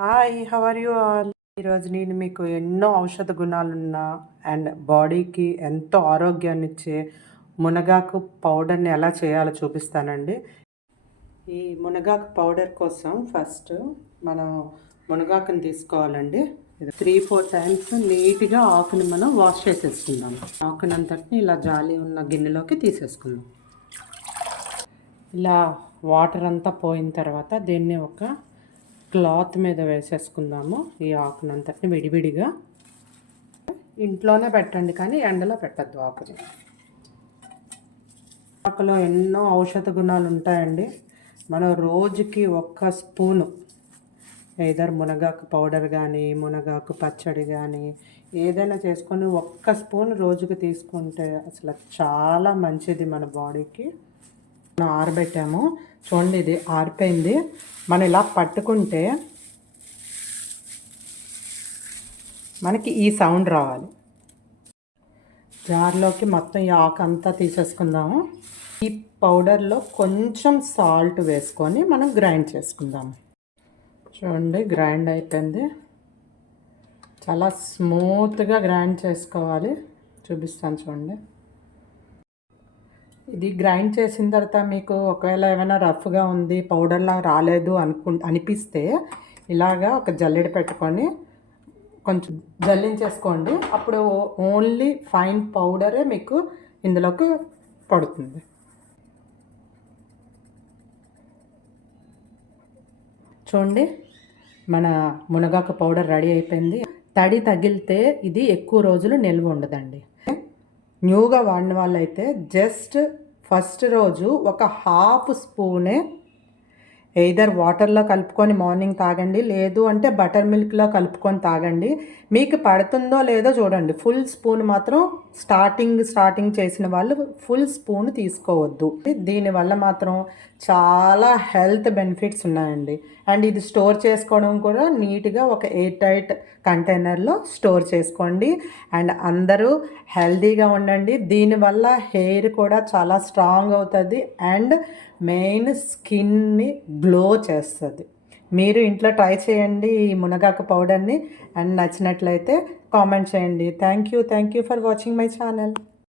Hi! How are you all? ఈరోజు నేను మీకు ఎన్నో ఔషధ గుణాలున్న అండ్ బాడీకి ఎంతో ఆరోగ్యాన్నిచ్చే మునగాకు పౌడర్‌ని ఎలా చేయాలో చూపిస్తానండి. ఈ మునగాకు పౌడర్ కోసం ఫస్ట్ మనం మునగాకుని తీసుకోవాలండి. ఇది 3, 4 టైమ్స్ నీట్‌గా ఆకుని మనం వాష్ చేసేసుకుందాం. ఆకునంతటిని ఇలా జాలి ఉన్న గిన్నెలోకి తీసేసుకుందాం. ఇలా వాటర్ అంతా పోయిన తర్వాత దీన్ని ఒక క్లాత్ మీద వేసేసుకుందాము. ఈ ఆకునంతటిని విడివిడిగా ఇంట్లోనే పెట్టండి, కానీ ఎండలో పెట్టద్దు ఆకుని. ఆకులో ఎన్నో ఔషధ గుణాలు ఉంటాయండి. మనం రోజుకి ఒక్క స్పూను ఏదర్ మునగాకు పౌడర్ కానీ మునగాకు పచ్చడి కానీ ఏదైనా చేసుకొని ఒక్క స్పూన్ రోజుకి తీసుకుంటే అసలు చాలా మంచిది మన బాడీకి. మనం ఆరబెట్టాము చూడండి, ఇది ఆరిపోయింది. మనం ఇలా పట్టుకుంటే మనకి ఈ సౌండ్ రావాలి. జార్లోకి మొత్తం ఈ ఆకు అంతా తీసేసుకుందాము. ఈ పౌడర్లో కొంచెం సాల్ట్ వేసుకొని మనం గ్రైండ్ చేసుకుందాము. చూడండి, గ్రైండ్ అయిపోయింది. చాలా స్మూత్గా గ్రైండ్ చేసుకోవాలి. చూపిస్తాను చూడండి. ఇది గ్రైండ్ చేసిన తర్వాత మీకు ఒకవేళ ఏమైనా రఫ్గా ఉంది, పౌడర్లా రాలేదు అనిపిస్తే ఇలాగా ఒక జల్లెడ పెట్టుకొని కొంచెం జల్లించేసుకోండి. అప్పుడు ఓన్లీ ఫైన్ పౌడరే మీకు ఇందులోకి పడుతుంది. చూడండి, మన మునగాకు పౌడర్ రెడీ అయిపోయింది. తడి తగిలితే ఇది ఎక్కువ రోజులు నిల్వ ఉండదండి. న్యూగా వాడిన వాళ్ళైతే జస్ట్ ఫస్ట్ రోజు ఒక హాఫ్ స్పూనే ఎయిదర్ వాటర్లో కలుపుకొని మార్నింగ్ తాగండి, లేదు అంటే బటర్ మిల్క్లో కలుపుకొని తాగండి. మీకు పడుతుందో లేదో చూడండి. ఫుల్ స్పూన్ మాత్రం స్టార్టింగ్ చేసిన వాళ్ళు ఫుల్ స్పూన్ తీసుకోవద్దు. దీనివల్ల మాత్రం చాలా హెల్త్ బెనిఫిట్స్ ఉన్నాయండి. అండ్ ఇది స్టోర్ చేసుకోవడం కూడా నీట్గా ఒక ఎయిర్ టైట్ కంటైనర్లో స్టోర్ చేసుకోండి. అండ్ అందరూ హెల్తీగా ఉండండి. దీనివల్ల హెయిర్ కూడా చాలా స్ట్రాంగ్ అవుతుంది అండ్ మెయిన్ స్కిన్ని గ్లో చేస్తుంది. మీరు ఇంట్లో ట్రై చేయండి ఈ మునగాకు పౌడర్ని. అండ్ నచ్చినట్లయితే కామెంట్ చేయండి. Thank you for watching my channel.